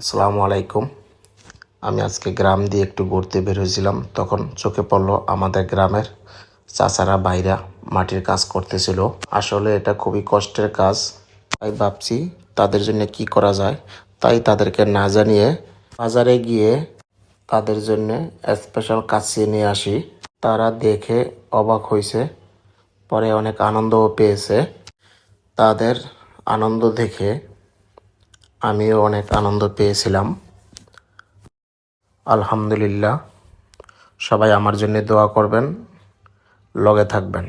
আসসালামু আলাইকুম। আমি আজকে গ্রাম দিয়ে একটু ঘুরতে বের হয়েছিলাম। তখন চোখে পড়লো আমাদের গ্রামের চাচারা ভাইরা মাটির কাজ করতেছিল। আসলে এটা খুবই কষ্টের কাজ। তাই ভাবছি তাদের জন্য কি করা যায়। তাই তাদেরকে না জানিয়ে বাজারে গিয়ে তাদের জন্য স্পেশাল কাচ্চি নিয়ে আসি। তারা দেখে অবাক হয়েছে, পরে অনেক আনন্দও পেয়েছে। তাদের আনন্দ দেখে আমিও অনেক আনন্দ পেয়েছিলাম। আলহামদুলিল্লাহ। সবাই আমার জন্য দোয়া করবেন, লগে থাকবেন।